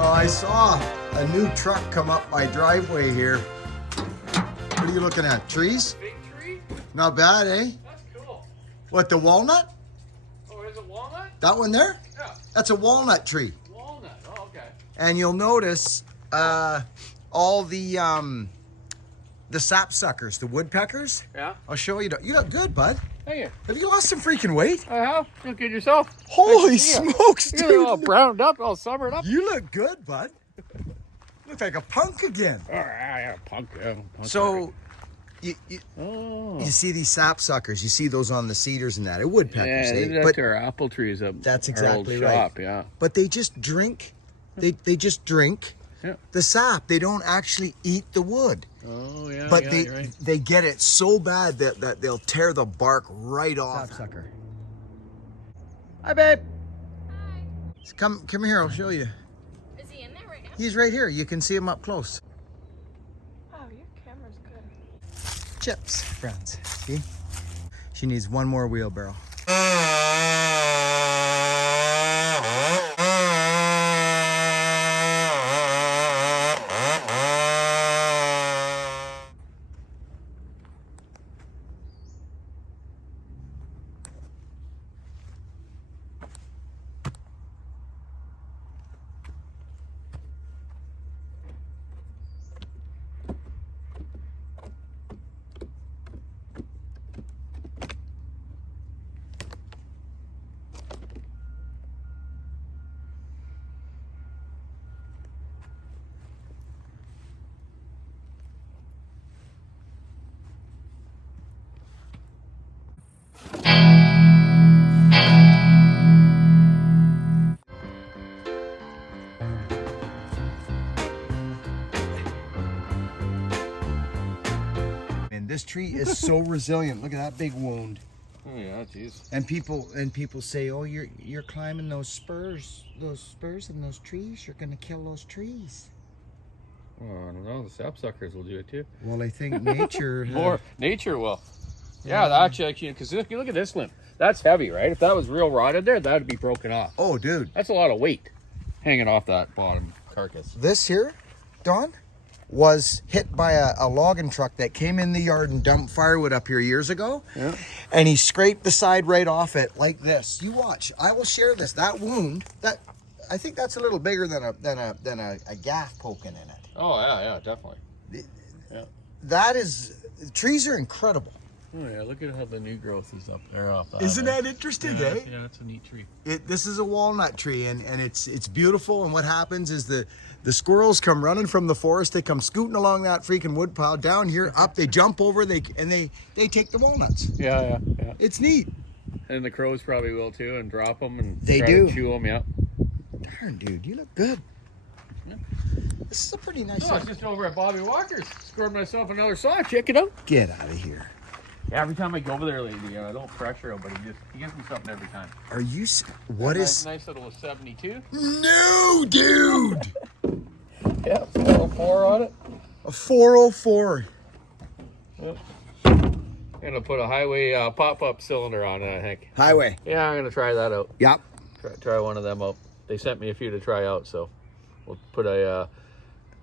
Oh, I saw a new truck come up my driveway here. What are you looking at? Trees? Big tree? Not bad, eh? That's cool. What, the walnut? Oh, is it walnut? That one there? Yeah. That's a walnut tree. Walnut. Oh, okay. And you'll notice all the sap suckers, the woodpeckers. Yeah. I'll show you. You look good, bud. Thank you. Have you lost some freaking weight? I have. Look at yourself. Holy smokes, You're all dude. browned up, all summered up. You look good, bud. Look like a punk again. Oh, yeah, punk. So, you Oh. see these sap suckers. You see those on the cedars and that. They're woodpeckers. Yeah, eh? that's our apple trees up. That's our exactly old right. shop, yeah. But they just drink. They just drink Yeah. the sap. They don't actually eat the wood. Oh, yeah. But yeah, they you're right. they get it so bad that they'll tear the bark right off. Sapsucker. Hi, babe. Hi. Come here. I'll show you. Is he in there right now? He's right here. You can see him up close. Wow, your camera's good. Chips, friends. See? She needs one more wheelbarrow. And this tree is so resilient. Look at that big wound. Oh, yeah, jeez. And people say, "Oh, you're climbing those spurs in those trees. You're gonna kill those trees." Oh, I don't know. The sap suckers will do it too. Well, I think nature. More nature will. Yeah, actually, because look at this limb. That's heavy, right? If that was real rotted there, that would be broken off. Oh, dude, That's a lot of weight hanging off that bottom carcass. this here, Don, was hit by a logging truck that came in the yard and dumped firewood up here years ago. Yeah. And he scraped the side right off it like this. You watch. I will share this. That wound, that I think that's a little bigger than a gaff poking in it. Oh, yeah, definitely. Yeah. That is, trees are incredible. Oh, yeah, look at how the new growth is up there off that. Isn't that interesting, yeah, eh? Yeah, it's a neat tree. This is a walnut tree, and it's beautiful. And what happens is the squirrels come running from the forest. They come scooting along that freaking wood pile down here, up. They jump over. They take the walnuts. Yeah. It's neat. And the crows probably will too, and drop them and They try do. to chew them. Yeah. Darn, dude, you look good. Yeah. This is a pretty nice. No, I was just over at Bobby Walker's. Scored myself another saw. Check it out. Get out of here. Yeah, every time I go over there lately, I don't pressure him, but he gives me something every time. Are you? What is? Nice little 72. No, dude. Yeah, 404 on it. A 404. Yep. Gonna put a highway pop-up cylinder on it, I think. Highway. Yeah, I'm gonna try that out. Yep. Try one of them out. They sent me a few to try out, so we'll put a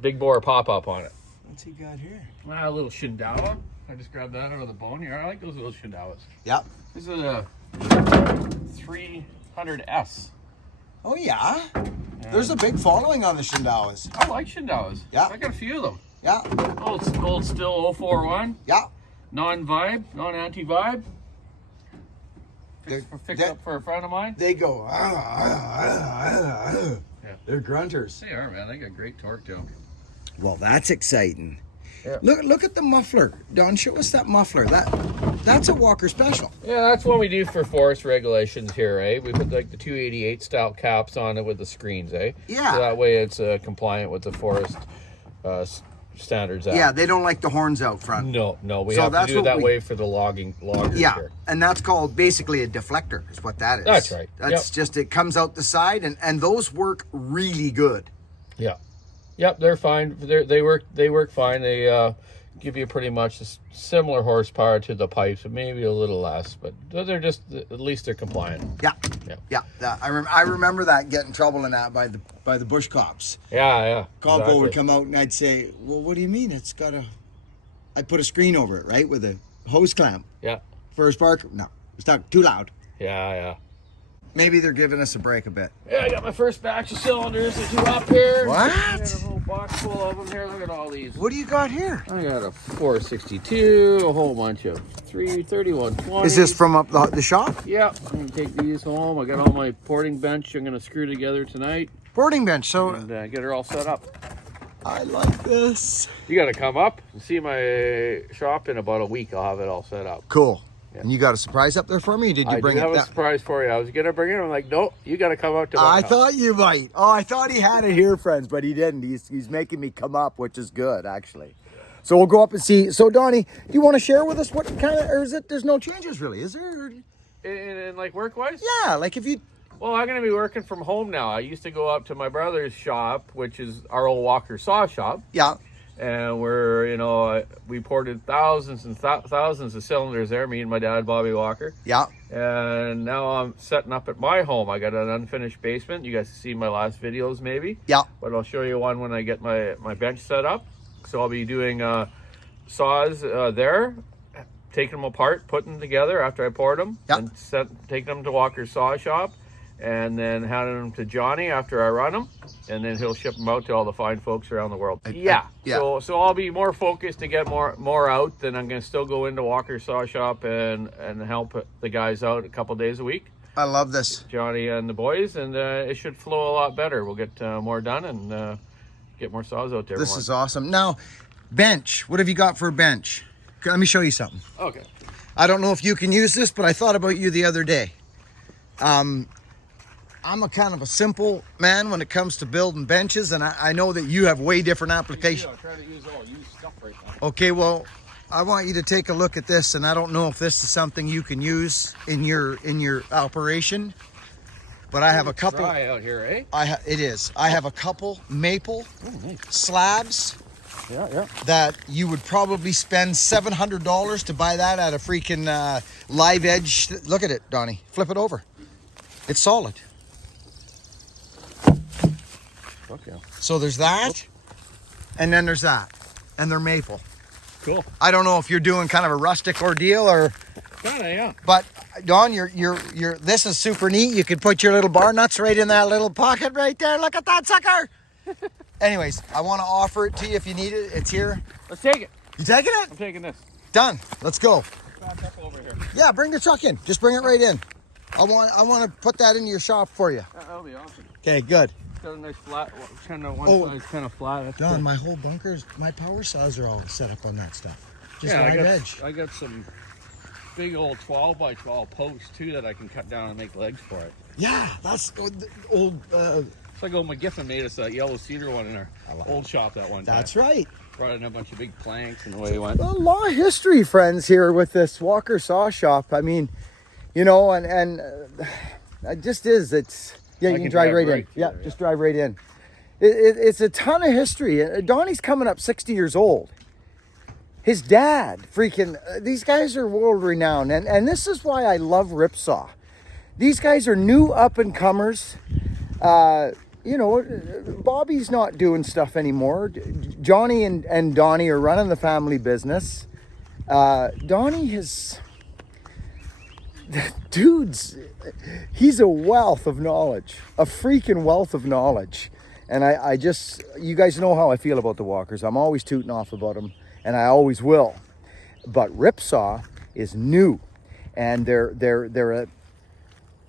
big bore pop-up on it. What's he got here? A little Shindawa. I just grabbed that out of the bone here. I like those little Shindawas. Yep. This is a 300S. Oh yeah. There's a big following on the Shindawas. I like Shindawas. Yeah. I got a few of them. Yeah. Old still 041. Yeah. Non-vibe, non-anti-vibe. They're- Fixed up for a friend of mine. They go. Yeah. They're grunters. They are, man. They got great torque to them. Well, that's exciting. Yeah. Look at the muffler. Don, show us that muffler. That's a Walker Special. Yeah, that's what we do for forest regulations here, eh? We put like the 288 style caps on it with the screens, eh? Yeah. So that way it's compliant with the forest standards. Yeah, they don't like the horns out front. No, we So have to that's do it what that we- way for the loggers Yeah, here. and that's called basically a deflector, is what that is. That's right. That's just, it comes out the side, and those work really good. Yeah. Yep, they're fine. They work fine. They give you pretty much similar horsepower to the pipes, but maybe a little less. But they're just, at least they're compliant. Yeah. Yeah. Yeah. I remember that, getting trouble in that by the bush cops. Yeah. Compo exactly. would come out and I'd say, well, what do you mean? I put a screen over it, right? With a hose clamp. Yeah. For a spark? No. It's not too loud. Yeah. Maybe they're giving us a break a bit. Yeah, I got my first batch of cylinders. There's two up here. What? I got a whole box full of them here. Look at all these. What do you got here? I got a 462, a whole bunch of 33120. Is this from up the shop? Yeah, I'm gonna take these home. I got all my porting bench. I'm gonna screw together tonight Boarding bench. So and get her all set up. I like this. You got to come up and see my shop in about a week. I'll have it all set up. Cool. Yeah. And you got a surprise up there for me? Or did you bring I do it? have a surprise for you. I was gonna bring it. I'm like, no, you got to come out to my I house. thought you might. Oh, I thought he had it here, friends, but he didn't. He's making me come up, which is good, actually. So we'll go up and see. So, Donny, do you want to share with us what kind of, or is it, there's no changes really, is there? In like work-wise? Yeah, like if you, Well, I'm going to be working from home now. I used to go up to my brother's shop, which is our old Walker saw shop. yeah, And we ported thousands and thousands of cylinders there, me and my dad, Bobby Walker. yeah, And now I'm setting up at my home. I got an unfinished basement. You guys have seen my last videos maybe. yeah, But I'll show you one when I get my bench set up. So I'll be doing saws there, taking them apart, putting them together after I poured them, Yep. and taking them to Walker's saw shop, and then handing them to Johnny after I run them, and then he'll ship them out to all the fine folks around the world. yeah. So I'll be more focused to get more out. Then I'm going to still go into Walker's saw shop and help the guys out a couple days a week, I love this. Johnny and the boys, and it should flow a lot better. We'll get more done and get more saws out there. This is awesome. Now, bench. What have you got for a bench? Let me show you something. Okay. I don't know if you can use this, but I thought about you the other day. I'm a kind of a simple man when it comes to building benches, and I know that you have way different applications. I'm trying to use all used stuff right now. Okay, well, I want you to take a look at this, and I don't know if this is something you can use in your operation, but I have a couple. Dry out here, eh? It is. I have a couple maple slabs Yeah. that you would probably spend $700 to buy that at a freaking live edge. Look at it, Donnie. Flip it over. It's solid. Okay. So there's that, and then there's that, and they're maple. Cool. I don't know if you're doing kind of a rustic ordeal or, Kinda, yeah. but Don, you're this is super neat. You could put your little bar nuts right in that little pocket right there. Look at that sucker. Anyways, I want to offer it to you if you need it. It's here. Let's take it. You taking it? I'm taking this. Done. Let's go. Back up over here. Yeah, bring the truck in. Just bring it right in. I want to put that into your shop for you. That'll be awesome. Okay, good. It's got a nice flat, kind of one Oh. side's kind of flat. That's Don, good. my whole bunkers, my power saws are all set up on that stuff. Just Yeah, live edge. I got some big old 12 by 12 posts too that I can cut down and make legs for it. Yeah, that's old. It's like old McGiffin made us that yellow cedar one in our old shop that one time. That's right. Brought in a bunch of big planks and away we went. A lot of history, friends, here with this Walker Saw Shop. I mean, you know, and it just is. It's yeah, you can drive right in. Yeah, there, just drive right in. It's a ton of history. Donnie's coming up 60 years old. His dad, freaking, these guys are world renowned, and this is why I love Ripsaw. These guys are new up and comers. You know, Bobby's not doing stuff anymore. Johnny and Donny are running the family business. Donny has, dudes, he's a wealth of knowledge, a freaking wealth of knowledge. And I just, you guys know how I feel about the Walkers. I'm always tooting off about them, and I always will. But Ripsaw is new, and they're a,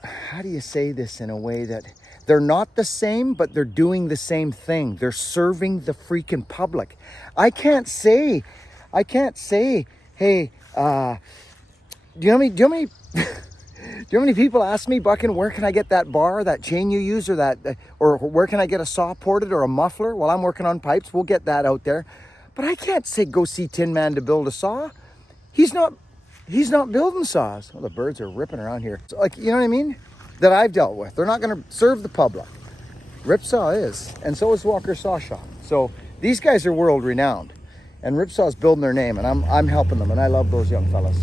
how do you say this in a way that they're not the same, but they're doing the same thing. They're serving the freaking public. I can't say, hey, do you know how many people ask me, Buckin, where can I get that bar, that chain you use, or that, or where can I get a saw ported or a muffler? Well, I'm working on pipes. We'll get that out there. But I can't say go see Tin Man to build a saw. He's not building saws. Well, the birds are ripping around here. So, like, you know what I mean? That I've dealt with. They're not going to serve the public. Ripsaw is, and so is Walker Saw Shop. So these guys are world renowned. And Ripsaw's building their name, and I'm helping them, and I love those young fellas.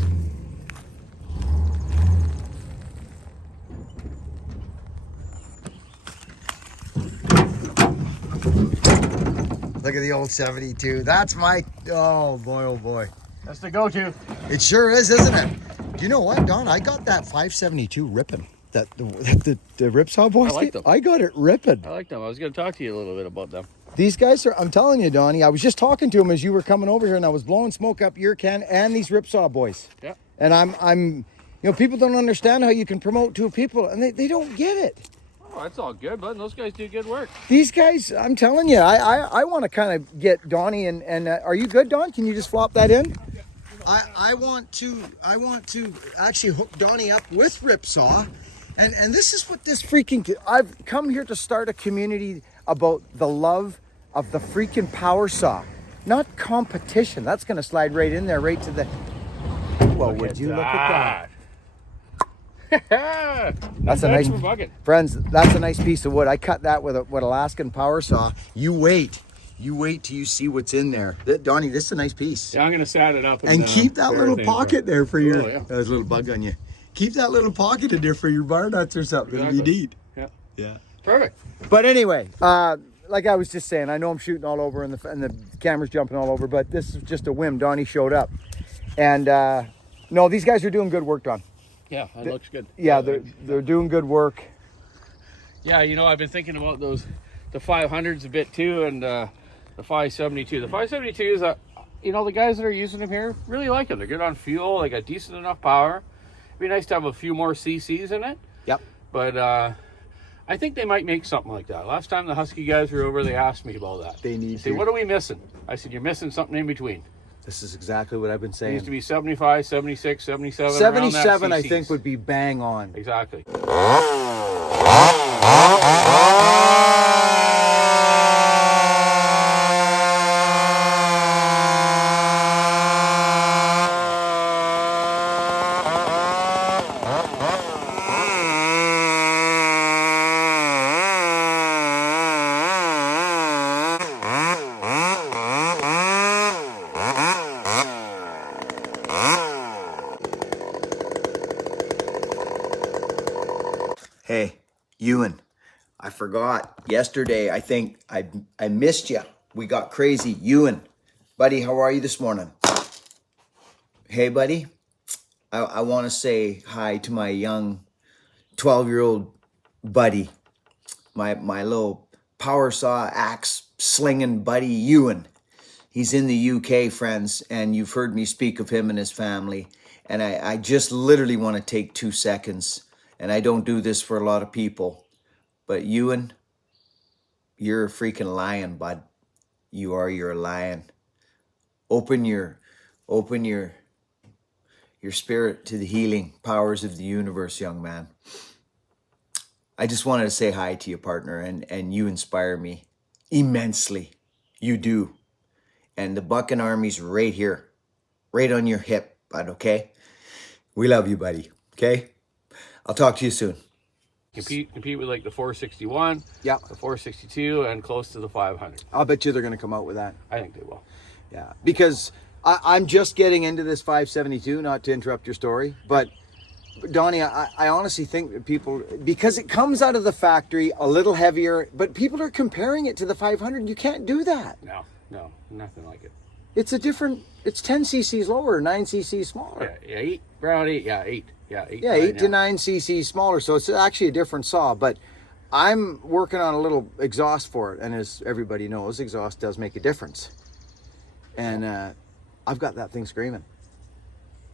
Look at the old 72. That's my, oh boy. That's the go-to. It sure is, isn't it? Do you know what, Don? I got that 572 ripping. That the Ripsaw boys. I like them. I got it ripping. I like them. I was going to talk to you a little bit about them. These guys are, I'm telling you, Donnie, I was just talking to them as you were coming over here, and I was blowing smoke up your can and these Ripsaw boys. Yeah. And I'm, you know, people don't understand how you can promote two people, and they don't get it. Oh, that's all good, bud. Those guys do good work. These guys, I'm telling you, I want to kind of get Donnie and are you good, Don? Can you just flop that in? I want to actually hook Donnie up with Ripsaw, and this is what this freaking, I've come here to start a community about the love of the freaking power saw, not competition. That's going to slide right in there, right to the, well, would you look at that? That's a nice, friends, that's a nice piece of wood. I cut that with an Alaskan power saw. You wait till you see what's in there. Donnie, this is a nice piece. Yeah, I'm going to set it up. And keep that little pocket there for your, yeah. there's a little bug on you. Keep that little pocket in there for your bar nuts or something. Exactly. You need. Yeah. Perfect. But anyway, like I was just saying, I know I'm shooting all over and the camera's jumping all over, but this is just a whim. Donnie showed up. And no, these guys are doing good work, Don. Yeah, it looks good. Yeah, they're doing good work. Yeah, you know, I've been thinking about the 500s a bit too, and the 572. The 572s, you know, the guys that are using them here really like them. They're good on fuel. They got decent enough power. It'd be nice to have a few more CCs in it. Yep. But I think they might make something like that. Last time the Husky guys were over, they asked me about that. They need to. What are we missing? I said, you're missing something in between. This is exactly what I've been It saying. needs to be 75, 76, 77. 77, I think, would be bang on. Exactly. Hey, Ewan, I forgot. Yesterday, I think I missed you. We got crazy. Ewan, buddy, how are you this morning? Hey, buddy, I want to say hi to my young 12-year-old buddy, my little power saw axe slinging buddy, Ewan. He's in the UK, friends, and you've heard me speak of him and his family. And I just literally want to take 2 seconds. And I don't do this for a lot of people, but Ewan, you're a freaking lion, bud. You're a lion. Open your spirit to the healing powers of the universe, young man. I just wanted to say hi to you, partner, and you inspire me immensely. You do. And the Bucking Army's right here, right on your hip, bud, okay? We love you, buddy, okay? I'll talk to you soon. Compete with like the 461, Yep. the 462, and close to the 500. I'll bet you they're going to come out with that. I think they will. Yeah, because I'm just getting into this 572, not to interrupt your story, but Donnie, I honestly think that people, because it comes out of the factory a little heavier, but people are comparing it to the 500. You can't do that. No, nothing like it. It's 10 cc's lower, 9 cc's smaller. Yeah, 8, around 8, yeah, 8. Yeah, 8, Yeah, 8 to 9 cc's smaller, so it's actually a different saw, but I'm working on a little exhaust for it, and as everybody knows, exhaust does make a difference. And I've got that thing screaming.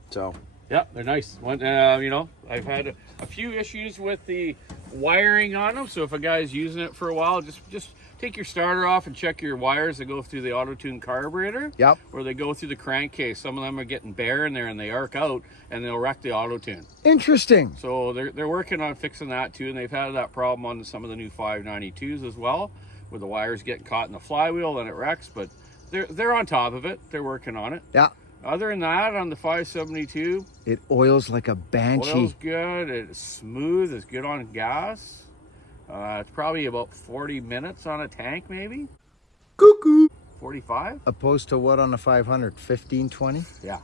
So. Yeah, they're nice. You know, I've had a few issues with the wiring on them, so if a guy's using it for a while, just take your starter off and check your wires that go through the Autotune carburetor. Yep. Or they go through the crankcase. Some of them are getting bare in there and they arc out and they'll wreck the Autotune. Interesting. So they're working on fixing that too, and they've had that problem on some of the new 592s as well, where the wires getting caught in the flywheel and it wrecks, but they're on top of it. They're working on it. Yeah. Other than that, on the 572, it oils like a banshee. Oil's good. It's smooth. It's good on gas. It's probably about 40 minutes on a tank, maybe. Cuckoo. 45? Opposed to what on the 500? 15, 20? Yeah.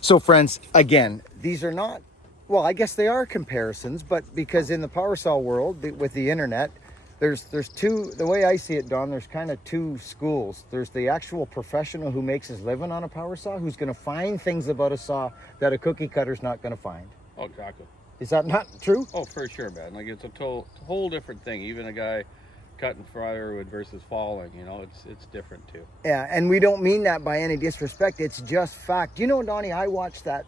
So friends, again, these are not, well, I guess they are comparisons, but because in the power saw world, with the internet, there's two, the way I see it, Don, there's kind of two schools. There's the actual professional who makes his living on a power saw, who's going to find things about a saw that a cookie cutter's not going to find. Oh, exactly. Is that not true? Oh, for sure, man. Like, it's a whole different thing. Even a guy cutting firewood versus falling, you know, it's different too. Yeah, and we don't mean that by any disrespect. It's just fact. You know, Donny, I watched that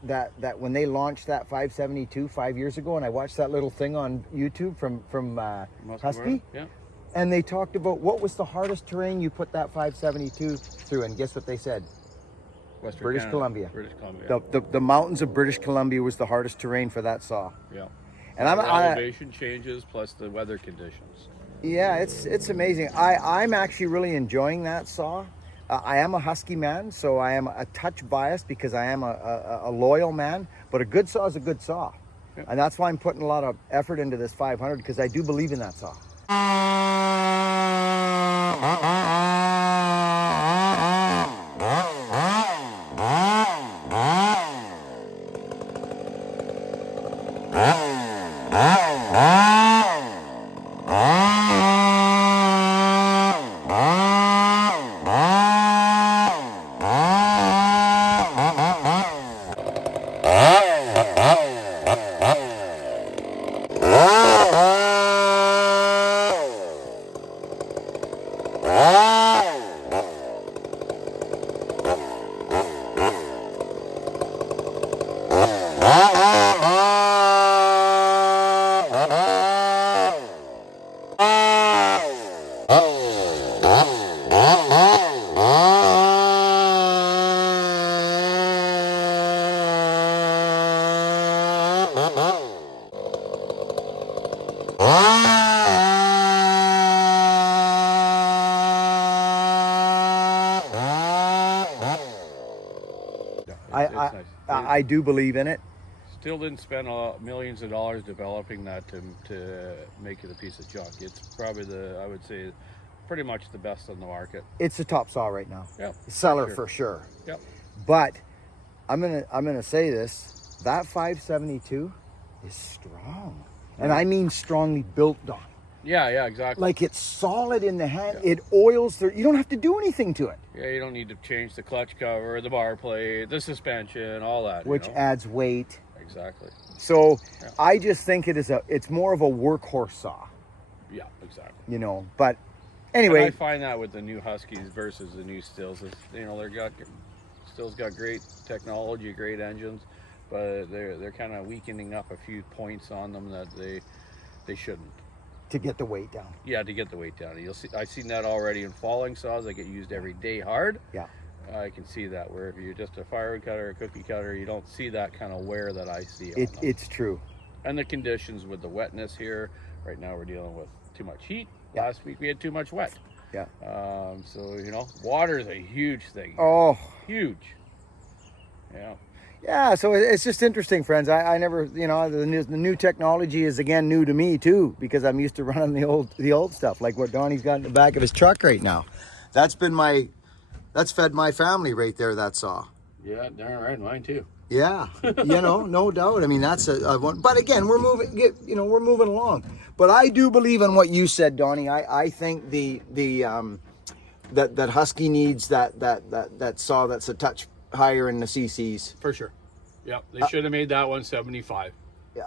when they launched that 572 5 years ago, and I watched that little thing on YouTube from Husky. Yeah. And they talked about what was the hardest terrain you put that 572 through, and guess what they said? Western British Canada, Columbia. British Columbia. The mountains of British Columbia was the hardest terrain for that saw. Yeah. And the elevation changes plus the weather conditions. Yeah, it's amazing. I'm actually really enjoying that saw. I am a Husky man, so I am a touch biased because I am a loyal man. But a good saw is a good saw. Yeah. And that's why I'm putting a lot of effort into this 500, because I do believe in that saw. I do believe in it. Still didn't spend millions of dollars developing that to make it a piece of junk. It's probably I would say, pretty much the best on the market. It's the top saw right now. Yeah. Seller for sure. Yep. But I'm gonna say this: that 572 is strong, and I mean strongly built, Don. Yeah, exactly. Like, it's solid in the hand. Yeah. It oils. You don't have to do anything to it. Yeah, you don't need to change the clutch cover, the bar plate, the suspension, all that. Which adds weight. Exactly. So yeah. I just think it's more of a workhorse saw. Yeah, exactly. You know, but anyway. And I find that with the new Huskies versus the new Stills, you know, Stills got great technology, great engines, but they're kind of weakening up a few points on them that they shouldn't. To get the weight down. Yeah, to get the weight down. You'll see. I've seen that already in falling saws that get used every day hard. Yeah. I can see that, where if you're just a firewood cutter or a cookie cutter, you don't see that kind of wear that I see. It's true. And the conditions with the wetness here, right now we're dealing with too much heat. Yeah. Last week we had too much wet. Yeah. So, you know, water is a huge thing. Oh. Huge. Yeah. Yeah, so it's just interesting, friends. I never, you know, the new technology is, again, new to me too, because I'm used to running the old stuff, like what Donny's got in the back of his truck right now. That's fed my family right there, that saw. Yeah, darn right, mine too. Yeah, you know, no doubt. I mean, that's a one. But again, we're moving along. But I do believe in what you said, Donny. I think that Husky needs that saw that's a touch higher in the CCs. For sure. Yep, they should have made that 175.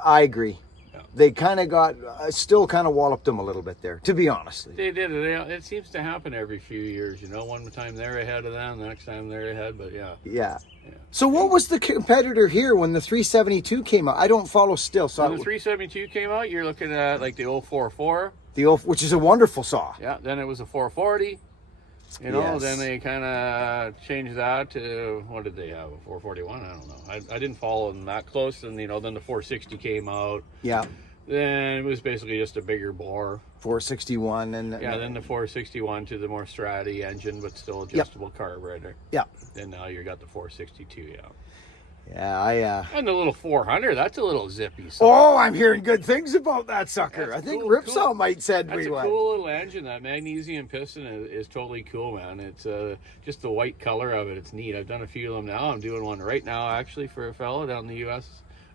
I agree. Yeah. They kind of got, still kind of walloped them a little bit there, to be honest. They did. It seems to happen every few years, you know. One time they're ahead of them, the next time they're ahead, but yeah. Yeah. So what was the competitor here when the 372 came out? I don't follow still. So when the 372 came out, you're looking at like the 044. Which is a wonderful saw. Yeah, then it was a 440. You know, Yes. Then they kind of changed that to, what did they have, a 441? I don't know. I didn't follow them that close. And, you know, then the 460 came out. Yeah. Then it was basically just a bigger bore. 461. Yeah, then the 461 to the more Stratty engine, but still adjustable carburetor. Yeah. Then now you got the 462, yeah. Yeah, And the little 400, that's a little zippy. So Oh, I'm hearing good things about that sucker. That's I think cool, Ripsaw cool. might send That's me a one. cool little engine. That magnesium piston is totally cool, man. It's just the white color of it. It's neat. I've done a few of them now. I'm doing one right now, actually, for a fella down in the U.S.,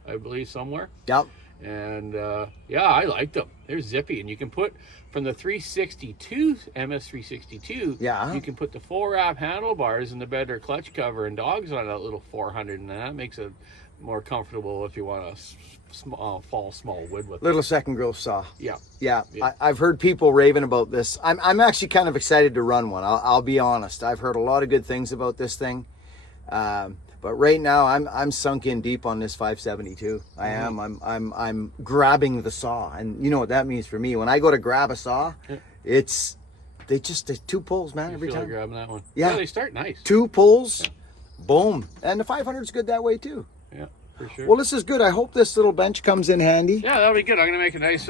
I believe, somewhere. Yep. And yeah, I like them. They're zippy, and you can put from the 362 MS362. Yeah. You can put the full wrap handlebars in the bed or clutch cover and dogs on that little 400, and that makes it more comfortable if you want to fall small wood with it. Little second growth saw. Yeah. Yeah. I've heard people raving about this. I'm actually kind of excited to run one. I'll be honest. I've heard a lot of good things about this thing. But right now I'm sunk in deep on this 572. I am. I'm grabbing the saw, and you know what that means for me. When I go to grab a saw, it's they two pulls, man, every feel time. like grabbing that one. Yeah. They start nice. 2 pulls, boom, and the 500's good that way too. Yeah, for sure. Well, this is good. I hope this little bench comes in handy. Yeah, that'll be good. I'm gonna make a nice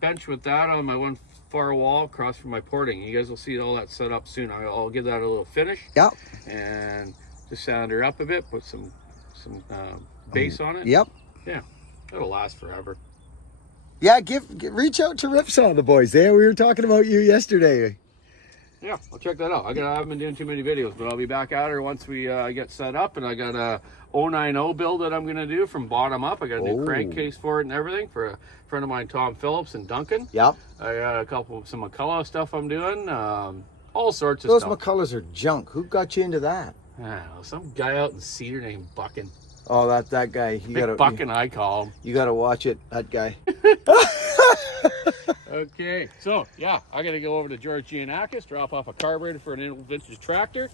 bench with that on my one far wall across from my porting. You guys will see all that set up soon. I'll give that a little finish. Yep. And just sound her up a bit, put some bass on it. Yep. Yeah, it'll last forever. Yeah, reach out to Ripsaw, the boys. There, we were talking about you yesterday. Yeah, I'll check that out. I haven't been doing too many videos, but I'll be back at her once we get set up. And I got a 090 build that I'm going to do from bottom up. I got a new crankcase for it and everything for a friend of mine, Tom Phillips in Duncan. Yep. I got some McCullough stuff I'm doing. All sorts of Those stuff. McCulloughs are junk. Who got you into that? I don't know, some guy out in Cedar named Buckin. Oh, that guy. Buckin, I call him. You gotta watch it, that guy. Okay, so yeah, I gotta go over to George Giannakis, drop off a carburetor for an old vintage tractor,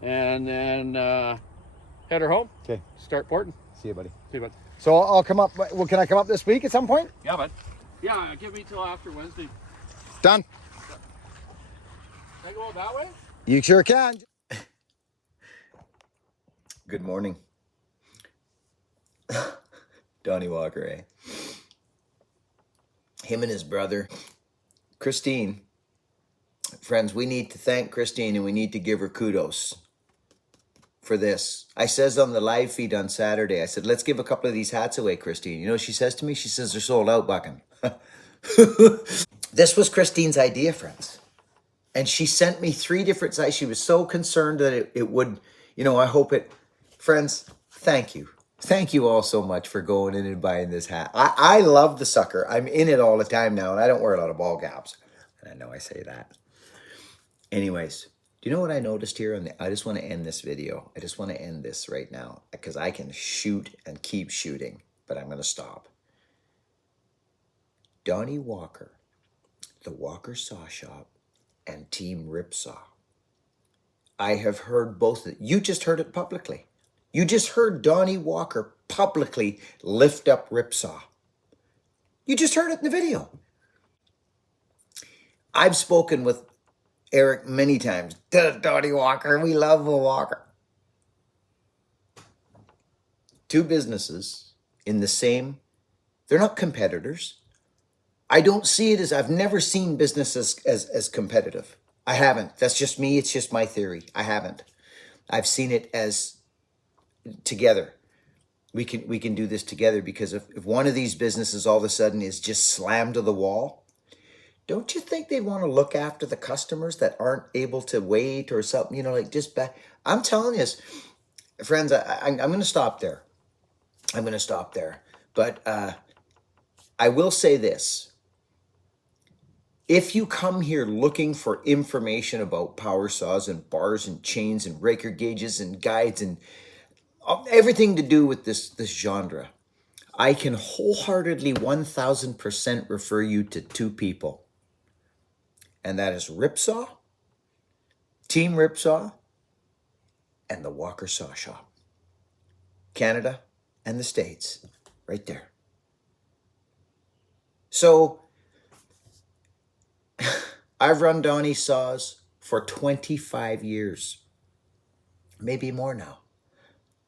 and then head her home. Okay. Start porting. See you, buddy. See you, bud. So I'll come up. Well, can I come up this week at some point? Yeah, bud. Yeah, give me till after Wednesday. Done. Can I go that way? You sure can. Good morning. Donny Walker, eh? Him and his brother, Christine. Friends, we need to thank Christine and we need to give her kudos for this. I says on the live feed on Saturday, I said, let's give a couple of these hats away, Christine. You know what she says to me? She says they're sold out, Buckin. This was Christine's idea, friends. And she sent me 3 different sizes. She was so concerned that it would, you know, I hope it. Friends, thank you. Thank you all so much for going in and buying this hat. I love the sucker. I'm in it all the time now, and I don't wear a lot of ball caps. And I know I say that. Anyways, do you know what I noticed here? I just want to end this video. I just want to end this right now because I can shoot and keep shooting, but I'm going to stop. Donny Walker, the Walker Saw Shop, and Team Ripsaw. I have heard both. You just heard it publicly. You just heard Donny Walker publicly lift up Ripsaw. You just heard it in the video. I've spoken with Eric many times. Donny Walker, we love a Walker. 2 businesses in the same, they're not competitors. I don't see it as, I've never seen business as competitive. I haven't. That's just me. It's just my theory. I haven't. I've seen it as together. We can do this together because if one of these businesses all of a sudden is just slammed to the wall, don't you think they want to look after the customers that aren't able to wait or something, you know, like just back. I'm telling you, friends, I'm going to stop there. I'm going to stop there. But I will say this. If you come here looking for information about power saws and bars and chains and raker gauges and guides and everything to do with this genre, I can wholeheartedly 1000% refer you to 2 people. And that is Ripsaw, Team Ripsaw, and the Walker Saw Shop. Canada and the States, right there. So, I've run Donny saws for 25 years. Maybe more now.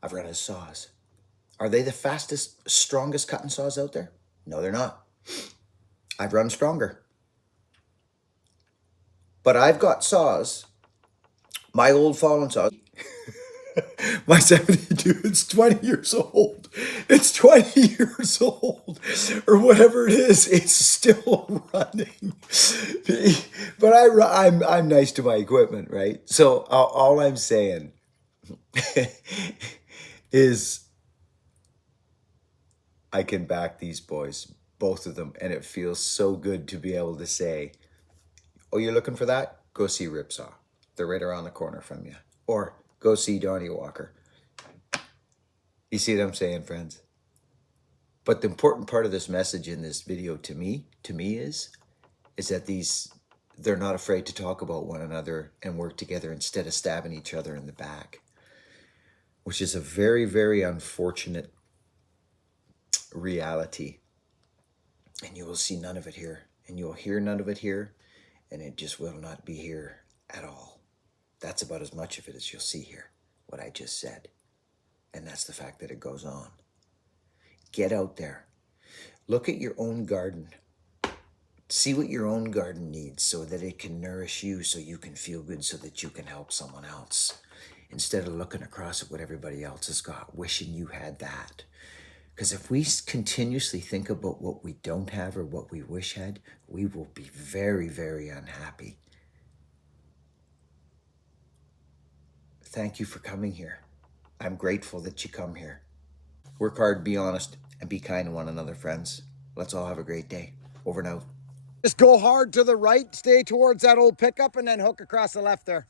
I've run his saws. Are they the fastest, strongest cutting saws out there? No, they're not. I've run stronger. But I've got saws, my old fallen saws. My 72, it's 20 years old. It's 20 years old. Or whatever it is, it's still running. But I'm nice to my equipment, right? So all I'm saying is I can back these boys, both of them, and it feels so good to be able to say, oh, you're looking for that? Go see Ripsaw. They're right around the corner from you. Or go see Donny Walker. You see what I'm saying, friends? But the important part of this message in this video to me is that they're not afraid to talk about one another and work together instead of stabbing each other in the back, which is a very, very unfortunate reality. And you will see none of it here, and you'll hear none of it here, and it just will not be here at all. That's about as much of it as you'll see here, what I just said. And that's the fact that it goes on. Get out there. Look at your own garden. See what your own garden needs so that it can nourish you, so you can feel good, so that you can help someone else. Instead of looking across at what everybody else has got, wishing you had that. Because if we continuously think about what we don't have or what we wish had, we will be very, very unhappy. Thank you for coming here. I'm grateful that you come here. Work hard, be honest, and be kind to one another, friends. Let's all have a great day. Over and out. Just go hard to the right, stay towards that old pickup, and then hook across the left there.